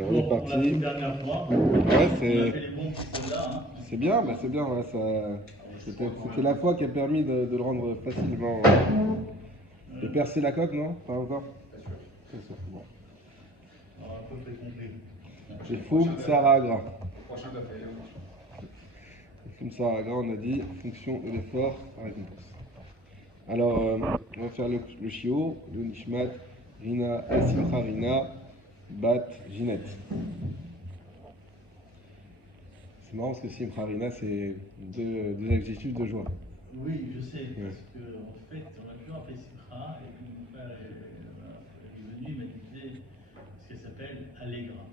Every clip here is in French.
On est Bon, on l'a fait parti. une dernière fois. Ouais, On a fait les bons petits soldats. Hein. c'est bien, bah c'est bien. Ouais, c'était la foi qui a permis de le rendre facilement. De percer la coque, non? Pas encore? Pas sûr. Bon. Alors, à peu près compris. J'ai Foum Saragra. Foum Saragra, on a dit fonction de l'effort à récompense. Alors, on va faire le chiot, le nishmat, Rina, Simcha Rina, Bat, Ginette. C'est marrant parce que Simcha Rina, c'est deux adjectifs de joie. Oui, je sais, Ouais. parce qu'en fait, on a toujours appelé Simcha, et puis mon frère est venu, il m'a dit ce qu'elle s'appelle Allegra.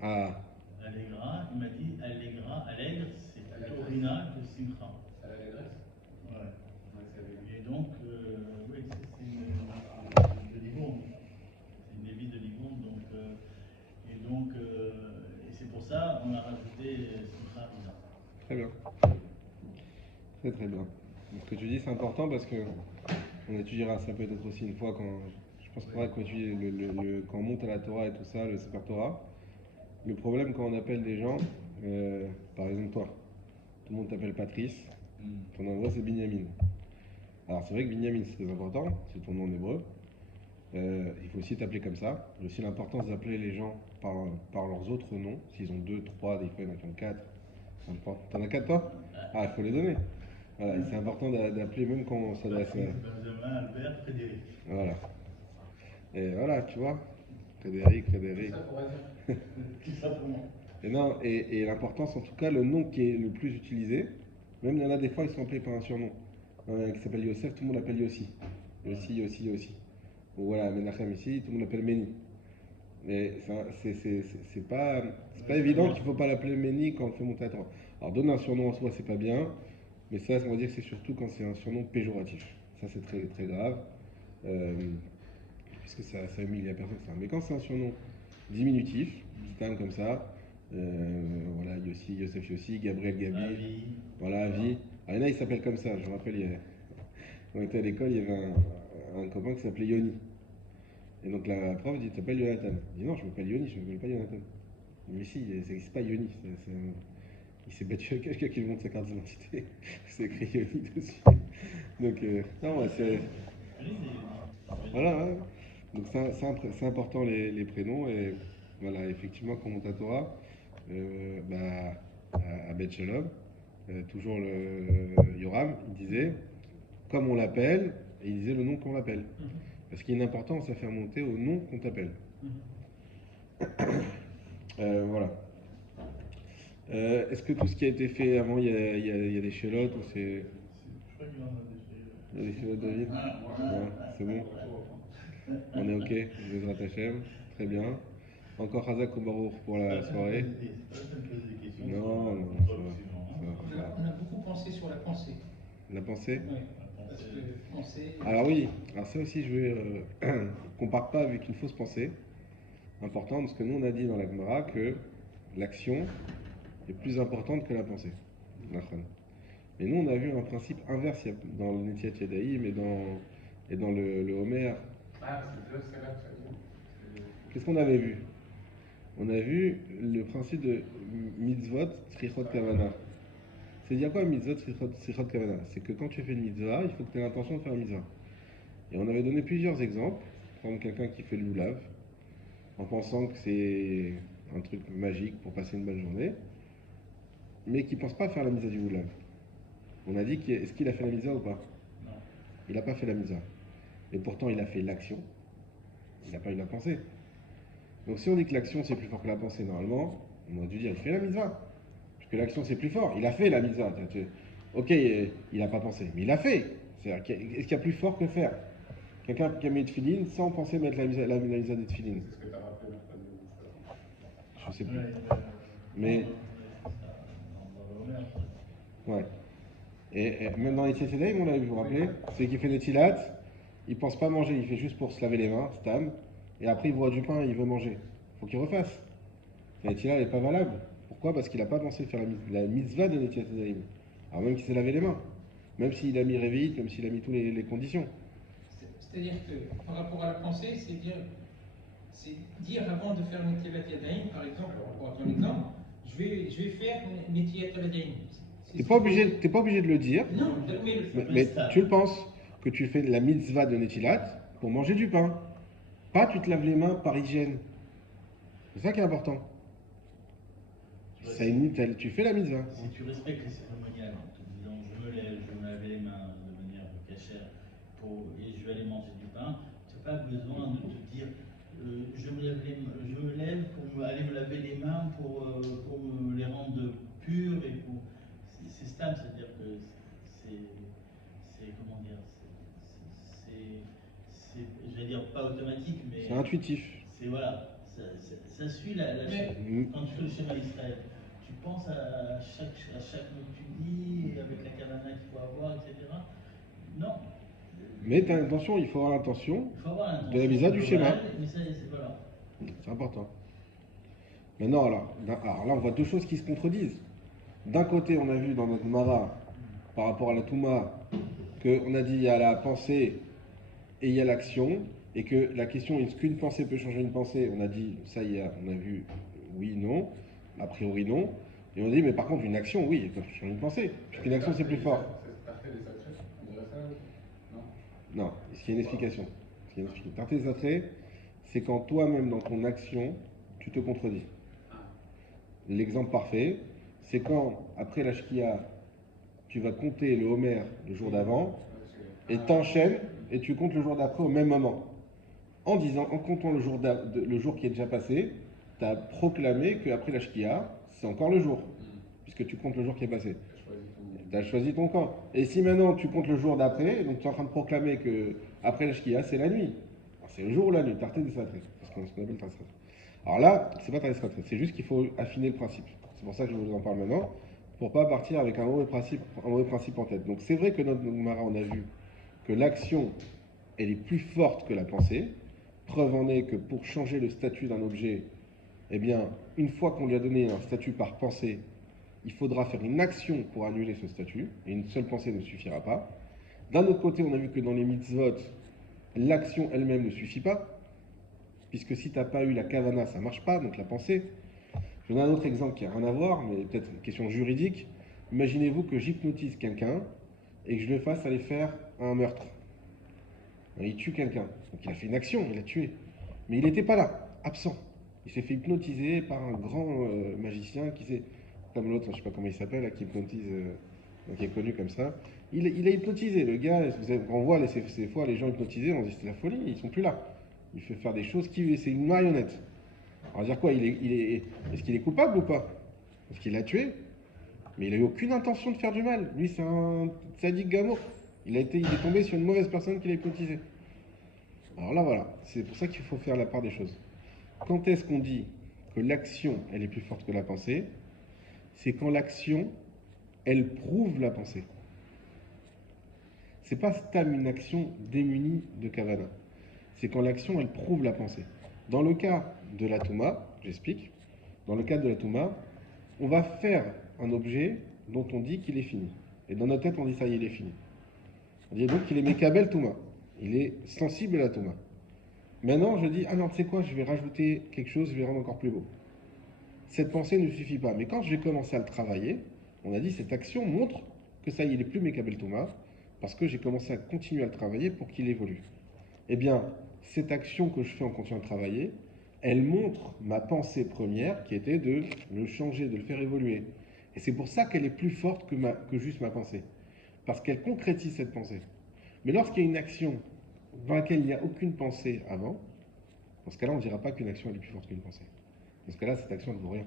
Ah, Allegra, il m'a dit Allegra, Allègre, c'est plutôt Rina que Simcha. C'est l'allégresse. Ouais. Ouais, Et donc, oui, c'est une de Livourne. C'est une évite de Livourne, donc, et c'est pour ça on a rajouté Simcha Rina. très bien. Très très bien. Donc, ce que tu dis, c'est important parce que on étudiera ça peut-être aussi une fois quand. Je pense qu'on va étudier quand on monte à la Torah et tout ça, le Sefer Torah. Le problème quand on appelle des gens, par exemple toi, tout le monde t'appelle Patrice, ton endroit c'est Binyamin. Alors c'est vrai que Binyamin c'est très important, c'est ton nom en hébreu. Il faut aussi t'appeler comme ça. Il y a aussi l'importance d'appeler les gens par leurs autres noms. S'ils ont deux, trois, des fois il y en a qui ont quatre. T'en as quatre toi? Ah, il faut les donner. Voilà, c'est important d'appeler même quand on s'adresse Patrick, Benjamin, Albert, Frédéric. Voilà. Et voilà, tu vois. Frédéric. c'est ça qu'on va dire. Tout simplement. Et non, et l'importance, en tout cas, le nom qui est le plus utilisé, même il y en a des fois, ils sont appelés par un surnom. Qui s'appelle Yosef, tout le monde l'appelle Yossi. Yossi. Ou voilà, Menachem ici, tout le monde l'appelle Méni. Mais c'est pas évident qu'il ne faut pas l'appeler Méni quand on fait monter à Torah. Alors donner un surnom en soi, c'est pas bien, mais ça, on va dire que c'est surtout quand c'est un surnom péjoratif. Ça, c'est très, très grave. Euh, Puisque ça humilie la personne, ça. Mais quand c'est un surnom diminutif, Stan comme ça, voilà, Yossi, Yosef Yossi, Gabriel Gabi, Avi. voilà, Avi. Ah, il y en a, il s'appelle comme ça, je me rappelle, quand on était à l'école, il y avait un copain qui s'appelait Yoni. Et donc la prof dit, tu t'appelles Jonathan. Il dit, non, je m'appelle Yoni, je m'appelle pas Jonathan. Mais si, ça n'existe pas Yoni. Il s'est battu avec quelqu'un qui lui montre sa carte d'identité. C'est écrit Yoni dessus. Donc, non, ouais, c'est. Voilà, ouais. Donc c'est important les prénoms et voilà, effectivement, quand on monte à Torah, à Beth Shalom, toujours le Yoram, il disait, comme on l'appelle, et il disait le nom qu'on l'appelle. Parce qu'il y a une importance à faire monter au nom qu'on t'appelle. Voilà. Est-ce que tout ce qui a été fait avant, il y a des chelotes ou c'est. Je crois qu'il en a déjà. Il y a des chelotes David? Ouais, c'est bon. On est ok, Bezrat Hashem, très bien. Encore Hazak ou Baruch pour la soirée. C'est pas la peine de poser des questions. Non, ça va. On a beaucoup pensé sur la pensée. La pensée? Oui, parce que penser. Alors oui, alors ça aussi je veux qu'on parte pas avec une fausse pensée. Important parce que nous on a dit dans la Gemara que l'action est plus importante que la pensée. Et nous on a vu un principe inverse dans le Netiat Yadayim et dans le Homer. Ah, c'est là que ça vient. Qu'est-ce qu'on avait vu? On a vu le principe de mitzvot tzrichot kavana. C'est-à-dire quoi mitzvot tzrichot kavana? C'est que quand tu fais une mitzvah, il faut que tu aies l'intention de faire une mitzvah. Et on avait donné plusieurs exemples. Prendre quelqu'un qui fait le loulav, en pensant que c'est un truc magique pour passer une bonne journée, mais qui ne pense pas faire la mitzvah du loulav. On a dit est-ce qu'il a fait la mitzvah ou pas? Non. Il n'a pas fait la mitzvah. Et pourtant il a fait l'action. Il n'a pas eu la pensée. Donc si on dit que l'action c'est plus fort que la pensée, normalement, on aurait dû dire il fait la mitzvah. Parce que l'action c'est plus fort. Il a fait la mitzvah. Ok, il n'a pas pensé, mais il a fait. Est-ce qu'il y a plus fort que faire? Quelqu'un qui a mis de filine sans penser mettre la mitzvah des tefilines. C'est ce que tu as rappelé la Je sais plus. Ouais, Mais, ouais. Et même dans les Tzitzédaïm, on l'a vu, vous vous rappelez? Celui qui fait des tilates, il pense pas manger, il fait juste pour se laver les mains, stam. Et après, il voit du pain et il veut manger. Faut qu'il refasse. La tila n'est pas valable. Pourquoi? Parce qu'il n'a pas pensé faire la mitzvah de Netilat Yadayim. Alors même qu'il s'est lavé les mains. Même s'il a mis réveillite, même s'il a mis toutes les conditions. C'est-à-dire que par rapport à la pensée, c'est dire avant de faire une Netilat Yadayim, par exemple, pour ton exemple, je vais faire Netiat al-Dain. T'es pas obligé de le dire, Non, mais mais tu le penses que tu fais la mitzvah de Netilat pour manger du pain. Pas tu te laves les mains par hygiène. C'est ça qui est important. Tu fais la mitzvah. Si tu respectes les cérémoniales en te disant je me lève, je me lave les mains de manière cachère et je vais aller manger du pain, tu n'as pas besoin de te dire je me lève pour aller me laver les mains pour me les rendre pures et pour. C'est stable, c'est-à-dire que c'est comment dire, je vais dire pas automatique, mais C'est intuitif. c'est voilà, ça suit la quand tu fais le schéma Israël. Tu penses à chaque mot que tu dis, avec la kavana qu'il faut avoir, etc. Non. Mais attention, il faut avoir l'intention de la visa du schéma. Mais ça, voilà. C'est important. Maintenant, alors là, on voit deux choses qui se contredisent. D'un côté, on a vu dans notre Mara, par rapport à la Touma, qu'on a dit il y a la pensée et il y a l'action, et que la question est-ce qu'une pensée peut changer une pensée? On a dit, ça y est, on a vu oui, non, a priori non. Et on dit, mais par contre, une action, oui, elle peut changer une pensée, puisqu'une action c'est plus fort. Non, est-ce qu'il y a une explication? Tarter des attraits, c'est quand toi-même, dans ton action, tu te contredis. L'exemple parfait, c'est quand, après la Shkia, tu vas compter le Homer le jour d'avant, et t'enchaînes, et tu comptes le jour d'après au même moment. En comptant le jour qui est déjà passé, tu as proclamé qu'après la Shkia, c'est encore le jour, puisque tu comptes le jour qui est passé. Tu as choisi ton camp. Et si maintenant tu comptes le jour d'après, donc tu es en train de proclamer que après la Shkia, c'est la nuit. Alors c'est le jour ou la nuit, tarté des satrés, parce qu'on appelle tarté. Alors là, c'est pas tarté des satrés, c'est juste qu'il faut affiner le principe. C'est pour ça que je vous en parle maintenant, pour pas partir avec un mauvais principe en tête. Donc c'est vrai que notre Mara, on a vu que l'action, elle est plus forte que la pensée. Preuve en est que pour changer le statut d'un objet, eh bien, une fois qu'on lui a donné un statut par pensée, il faudra faire une action pour annuler ce statut, et une seule pensée ne suffira pas. D'un autre côté, on a vu que dans les mitzvot, l'action elle-même ne suffit pas, puisque si tu n'as pas eu la kavana, ça ne marche pas, donc la pensée. Je donne un autre exemple qui n'a rien à voir, mais peut-être une question juridique. Imaginez-vous que j'hypnotise quelqu'un et que je le fasse aller faire un meurtre. Il tue quelqu'un, donc il a fait une action, il a tué. Mais il n'était pas là, absent. Il s'est fait hypnotiser par un grand magicien qui s'est, comme l'autre, je ne sais pas comment il s'appelle, qui hypnotise, qui est connu comme ça. Il a hypnotisé, le gars, on voit ces fois les gens hypnotisés, on se dit c'est la folie, ils sont plus là. Il fait faire des choses, c'est une marionnette. Alors dire quoi, est-ce qu'il est coupable ou pas? Parce qu'il l'a tué, mais il n'a eu aucune intention de faire du mal. Lui, c'est un sadique gamour. Il est tombé sur une mauvaise personne qui l'a hypnotisé. Alors là, voilà, c'est pour ça qu'il faut faire la part des choses. Quand est-ce qu'on dit que l'action, elle est plus forte que la pensée? C'est quand l'action, elle prouve la pensée. C'est pas stam une action démunie de kavana. C'est quand l'action, elle prouve la pensée. Dans le cas de la Touma, j'explique, dans le cas de la Touma, on va faire un objet dont on dit qu'il est fini. Et dans notre tête, on dit ça y est, il est fini. On dit donc qu'il est Mekabel Touma. Il est sensible à la Touma. Maintenant, je dis, ah non, tu sais quoi, je vais rajouter quelque chose, je vais rendre encore plus beau. Cette pensée ne suffit pas. Mais quand je vais commencer à le travailler, on a dit, cette action montre que ça y est, il n'est plus Mekabel Touma, parce que j'ai commencé à continuer à le travailler pour qu'il évolue. Eh bien, cette action que je fais en continuant de travailler, elle montre ma pensée première qui était de le changer, de le faire évoluer. Et c'est pour ça qu'elle est plus forte que juste ma pensée. Parce qu'elle concrétise cette pensée. Mais lorsqu'il y a une action dans laquelle il n'y a aucune pensée avant, dans ce cas-là, on ne dira pas qu'une action est plus forte qu'une pensée. Dans ce cas-là, cette action ne vaut rien.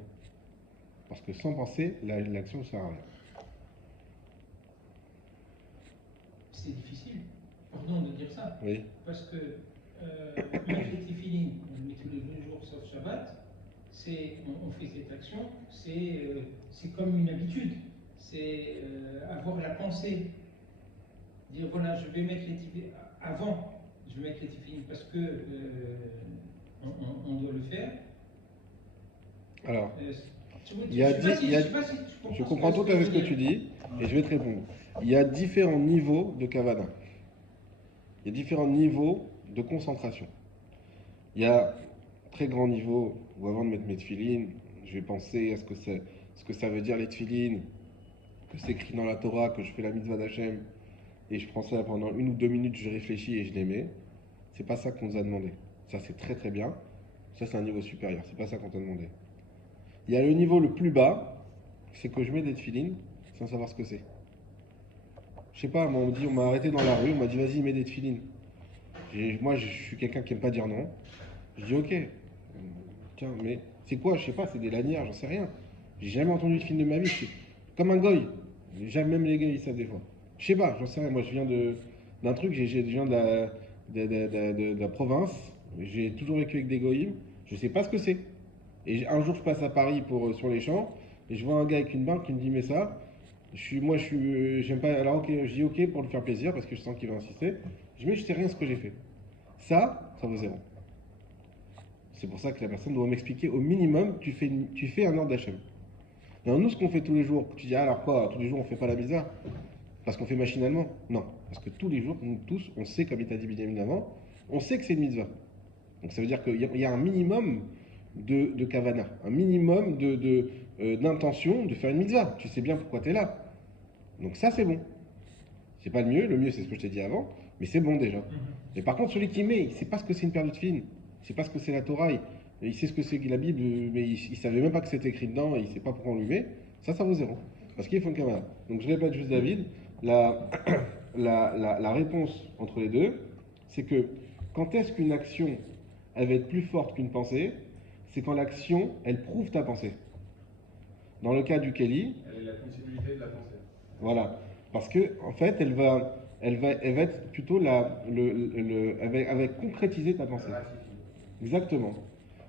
Parce que sans pensée, l'action ne sert à rien. C'est difficile, pardon de dire ça. Oui. Parce que mettre les téfilines, on le met tous les 2 jours sauf Shabbat, on fait cette action, c'est comme une habitude. C'est avoir la pensée. Dire voilà, je vais mettre les téfilines avant, je vais mettre les téfilines parce que on doit le faire. Alors, je comprends tout à fait ce que tu dis et je vais te répondre. Il y a différents niveaux de kavana. Il y a différents niveaux de concentration. Il y a très grand niveau où avant de mettre mes tefilines, je vais penser à ce que ça veut dire les tefilines, que c'est écrit dans la Torah, que je fais la mitzvah d'Hachem, et je prends ça pendant 1 ou 2 minutes, je réfléchis et je les mets. C'est pas ça qu'on nous a demandé. Ça, c'est très très bien. Ça, c'est un niveau supérieur. C'est pas ça qu'on t'a demandé. Il y a le niveau le plus bas, c'est que je mets des tefilines sans savoir ce que c'est. Je sais pas, moi, on m'a arrêté dans la rue, on m'a dit vas-y, mets des tefilines. Moi, je suis quelqu'un qui aime pas dire non. Je dis ok. Tiens, mais c'est quoi? Je sais pas, c'est des lanières, j'en sais rien. J'ai jamais entendu de film de ma vie. C'est comme un goy. Même les gars, ils savent des fois. Je sais pas, j'en sais rien. Moi, je viens d'un truc, je viens de la province. J'ai toujours vécu avec des goyim. Je sais pas ce que c'est. Et un jour, je passe à Paris sur les champs. Et je vois un gars avec une barbe qui me dit mais ça. J'aime pas. Alors ok, je dis ok pour lui faire plaisir parce que je sens qu'il va insister. Je dis mais je sais rien ce que j'ai fait. Ça vaut 0. C'est pour ça que la personne doit m'expliquer au minimum, tu fais un ordre d'Hachem. Alors nous, ce qu'on fait tous les jours, tu dis, ah, alors quoi, tous les jours on fait pas la bizarre? Parce qu'on fait machinalement? Non. Parce que tous les jours, nous tous, on sait, comme il t'a dit bien évidemment, on sait que c'est une mitzvah. Donc ça veut dire qu'il y a un minimum de kavana, un minimum d'intention de faire une mitzvah. Tu sais bien pourquoi tu es là. Donc ça, c'est bon. C'est pas le mieux c'est ce que je t'ai dit avant, mais c'est bon déjà. Mais par contre, celui qui met, il sait pas ce que c'est une paire de tefilines. Il sait pas ce que c'est la Torah, il sait ce que c'est que la Bible, mais il savait même pas que c'était écrit dedans, et il sait pas pourquoi on lui met. Ça vaut 0. Parce qu'il faut une camarade. Donc je répète juste David, la réponse entre les deux, c'est que quand est-ce qu'une action, elle va être plus forte qu'une pensée? C'est quand l'action, elle prouve ta pensée. Dans le cas du Kelly, elle est la continuité de la pensée. Voilà. Parce que, en fait, elle va être plutôt elle va concrétiser ta pensée. Exactement.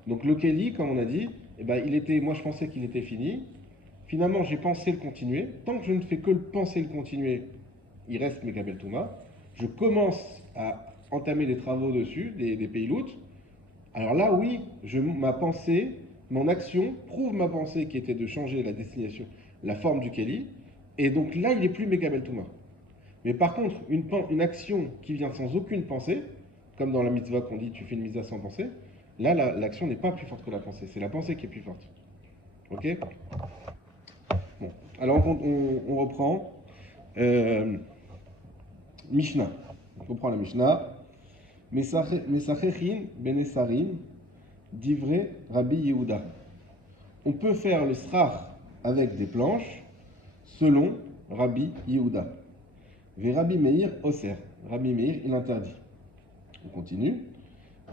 Donc le Kelly, comme on a dit, eh ben, moi je pensais qu'il était fini. Finalement, j'ai pensé le continuer. Tant que je ne fais que le penser le continuer, il reste Mekabel Touma. Je commence à entamer des travaux dessus, des peiloutes. Alors là, oui, ma pensée, mon action prouve ma pensée qui était de changer la destination, la forme du Kelly. Et donc là, il n'est plus Mekabel Touma. Mais par contre, une action qui vient sans aucune pensée, comme dans la mitzvah qu'on dit tu fais une mitzvah sans pensée, là l'action n'est pas plus forte que la pensée, c'est la pensée qui est plus forte. Ok? Bon, alors on reprend. Mishnah. On reprend la Mishnah. Mesachechin benesarim divrei Rabbi Yehuda. On peut faire le srach avec des planches selon Rabbi Yehuda. Ve Rabbi Meir oser. Rabbi Meir, il interdit. On continue.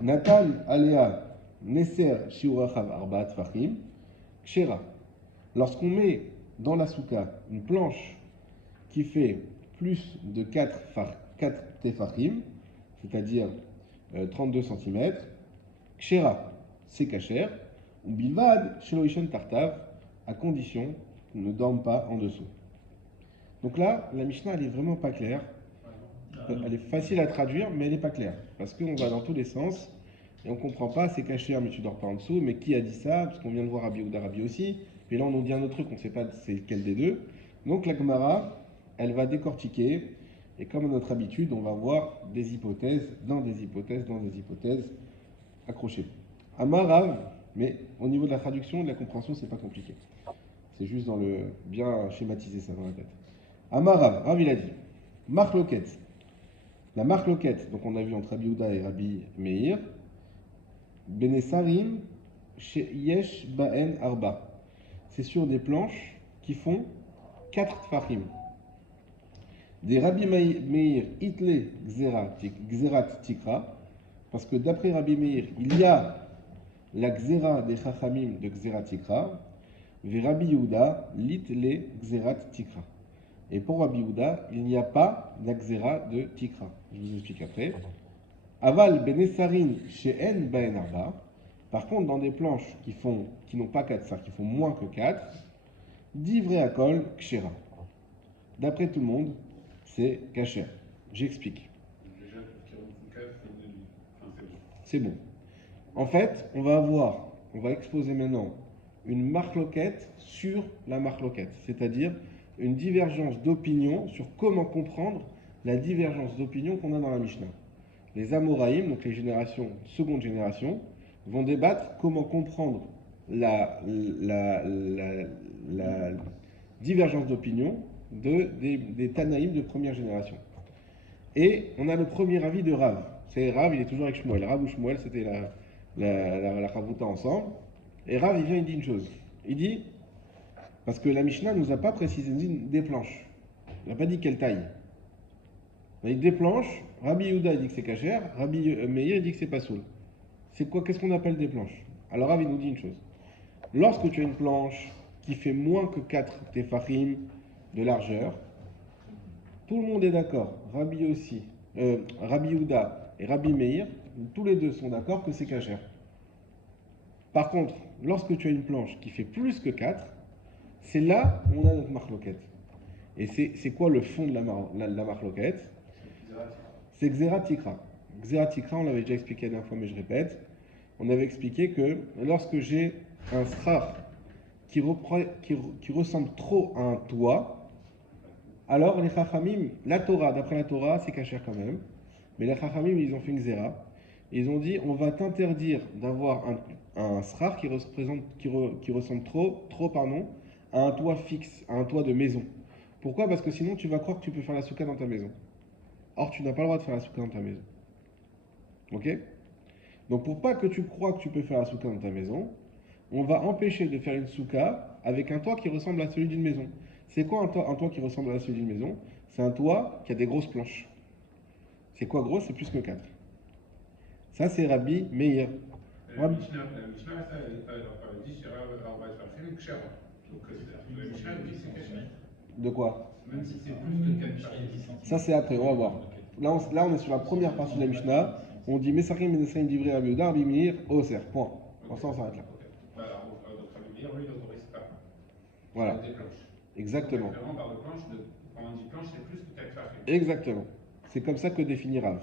Natal alea neser shiurachav arba tfachim kshera. Lorsqu'on met dans la souka une planche qui fait plus de 4 tefachim, c'est-à-dire 32 cm, kshera, c'est kasher, ou bilvad sheloishen tartav, à condition qu'on ne dorme pas en dessous. Donc là, la Mishnah, elle est vraiment pas claire. Elle est facile à traduire, mais elle n'est pas claire. Parce qu'on va dans tous les sens, et on ne comprend pas, c'est caché, mais tu dors pas en dessous. Mais qui a dit ça? Parce qu'on vient de voir Rabbi Yehuda Rabbi aussi. Et là, on nous dit un autre truc, on ne sait pas c'est lequel des deux. Donc la Gemara, elle va décortiquer. Et comme à notre habitude, on va voir des hypothèses, dans des hypothèses, accrochées. Amarav, mais au niveau de la traduction et de la compréhension, c'est pas compliqué. C'est juste bien schématiser ça dans la tête. Amarav, Rav il a dit, Marloket. La Marloket, donc on a vu entre Rabbi Yehuda et Rabbi Meir, Benesarim, Yesh Baen Arba. C'est sur des planches qui font 4 tfachim. Des Rabbi Meir Itle Gzerat Tikra, parce que d'après Rabbi Meir, il y a la Gzera des Chachamim de Gzerat Tikra, ve Rabbi Yehuda Litle Gzerat Tikra. Et pour Rabbi Yehuda, il n'y a pas la Gzera de Tikra. Je vous explique après. Aval Benesarin She'en Baen Arba. Par contre, dans des planches qui n'ont pas 4, qui font moins que 4, Divrei Akol Kshera. D'après tout le monde, c'est kasher. J'explique. C'est bon. En fait, on va exposer maintenant une marloquette sur la marloquette, c'est-à-dire une divergence d'opinion sur comment comprendre la divergence d'opinion qu'on a dans la Mishnah. Les Amoraïm, donc les générations, seconde génération, vont débattre comment comprendre la divergence d'opinion des Tanaïm de première génération. Et on a le premier avis de Rav. C'est Rav, il est toujours avec Shmuel. Rav ou Shmuel, c'était la Chavruta ensemble. Et Rav, il vient, il dit une chose. Il dit, parce que la Mishnah ne nous a pas précisé des planches. Il n'a pas dit quelle taille. Il a dit des planches. Rabbi Yehuda, il dit que c'est kasher. Rabbi Meir, il dit que c'est pas soul. C'est quoi, qu'est-ce qu'on appelle des planches? Alors Rav, il nous dit une chose. Lorsque tu as une planche qui fait moins que 4 tefachim de largeur, tout le monde est d'accord, Rabbi aussi, Rabbi Yehuda et Rabbi Meir, tous les deux sont d'accord que c'est kasher. Par contre, lorsque tu as une planche qui fait plus que 4, c'est là où on a notre marloquette. Et c'est quoi le fond de la marloquette? C'est Xerat Tikra. Xerat Tikra, on l'avait déjà expliqué la dernière fois, mais je répète. On avait expliqué que lorsque j'ai un srar qui ressemble trop à un toit, alors les Chachamim, d'après la Torah, c'est kasher quand même, mais les Chachamim, ils ont fait une Xera. Ils ont dit, on va t'interdire d'avoir un srar qui ressemble trop à un toit fixe, à un toit de maison. Pourquoi? Parce que sinon, tu vas croire que tu peux faire la soukha dans ta maison. Or, tu n'as pas le droit de faire la soukha dans ta maison. Ok? Donc, pour pas que tu crois que tu peux faire la soukha dans ta maison, on va empêcher de faire une soukha avec un toit qui ressemble à celui d'une maison. C'est quoi un toit qui ressemble à celui d'une maison? C'est un toit qui a des grosses planches. C'est quoi gros? C'est plus que 4. Ça, c'est Rabbi Meir. La Mishnah, elle dit sur Arba Tfachim, Ksher. Donc la Mishnah dit c'est kasher. De quoi? Même si c'est plus de 4 tefachim. Ça, c'est après, on va voir. Là, on est sur la première partie de la Mishnah. On dit Mesachim Menesaim Divrei Rabbi Yehuda, Rabbi Meir, Oser. Point. On s'arrête là. Voilà, donc Rabbi Meir, lui, il n'autorise pas. Voilà. Des planches. Exactement. Vraiment, par de planches, quand on dit planche, c'est plus que 4 tefachim. Exactement. C'est comme ça que définit Rav.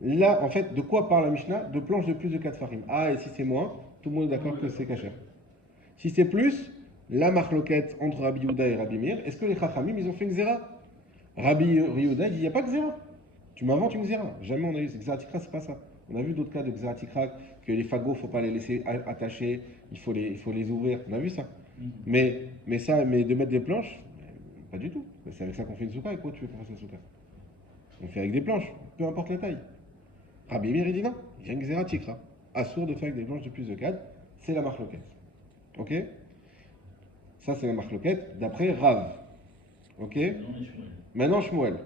Là, en fait, de quoi parle la Mishnah? De planches de plus de 4 farim. Ah, et si c'est moins, tout le monde est d'accord que c'est kasher. Si c'est plus, la marloquette entre Rabbi Yehuda et Rabbi Meir, est-ce que les Chachamim, ils ont fait une Xera? Rabbi Yehuda, il dit, il n'y a pas de Xera. Tu m'inventes une Xera. Jamais on a eu Xera Tikra, c'est pas ça. On a vu d'autres cas de Xera Tikra, que les fagots, il ne faut pas les laisser attachés, il faut les ouvrir. On a vu ça. Mais de mettre des planches, pas du tout. C'est avec ça qu'on fait une soukha. Avec quoi tu veux qu'on fasse une soukha? On fait avec des planches, peu importe la taille. Rabbi Meir, il dit non, il y a une Xera Tikra. Assourd de faire avec des planches de plus de 4, c'est la marloquette. Ok? Ça, c'est la marloquette d'après Rav. Ok? Maintenant, Shmuel.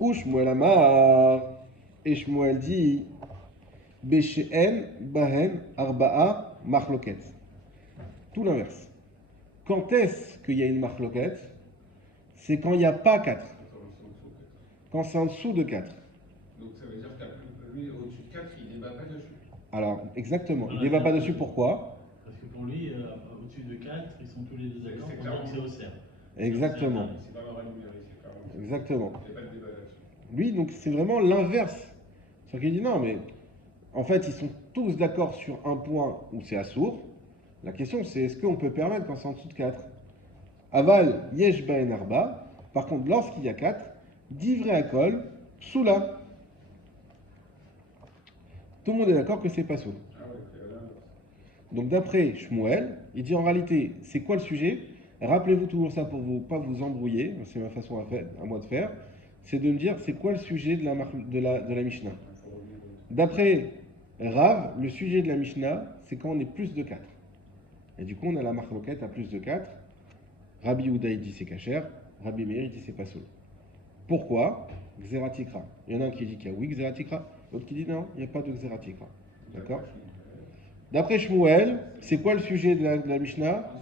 Ou Shmuel Amar. Et Shmuel dit Beshe'en Bahen Arba'a Marloquette. Tout l'inverse. Quand est-ce qu'il y a une marloquette? C'est quand il n'y a pas 4. Quand c'est en dessous de 4. Donc ça veut dire que lui, au-dessus de 4, il ne débat pas dessus. Alors, exactement. Il ne débat pas dessus. Pourquoi? Parce que pour lui, au-dessus de 4, ils sont tous les deux d'accord pour dire que c'est au cerf. Exactement. C'est pas vraiment numérique, c'est clairement. Exactement. Il n'y a pas de débat là-dessus. Lui, donc, c'est vraiment l'inverse. C'est-à-dire qu'il dit non, mais en fait, ils sont tous d'accord sur un point où c'est assourd. La question, c'est est-ce qu'on peut permettre quand c'est en dessous de 4? Aval, yesh baen arba. Par contre, lorsqu'il y a 4, divrei akol, psoula. Tout le monde est d'accord que c'est pas soul. Ah ouais, c'est là. Donc d'après Shmuel, il dit en réalité, c'est quoi le sujet? Rappelez-vous toujours ça pour pas vous embrouiller, c'est ma façon à moi de faire, c'est de me dire c'est quoi le sujet de la Mishnah. D'après Rav, le sujet de la Mishnah, c'est quand on est plus de 4. Et du coup, on a la marloquette à plus de 4. Rabbi Yehuda, il dit c'est kasher, Rabbi Meir, il dit c'est pas soul. Pourquoi? Xera Tikra. Il y en a un qui dit qu'il y a oui Xera Tikra, l'autre qui dit non, il n'y a pas de Xera Tikra. D'accord? D'après Shmuel, c'est quoi le sujet de la Mishnah?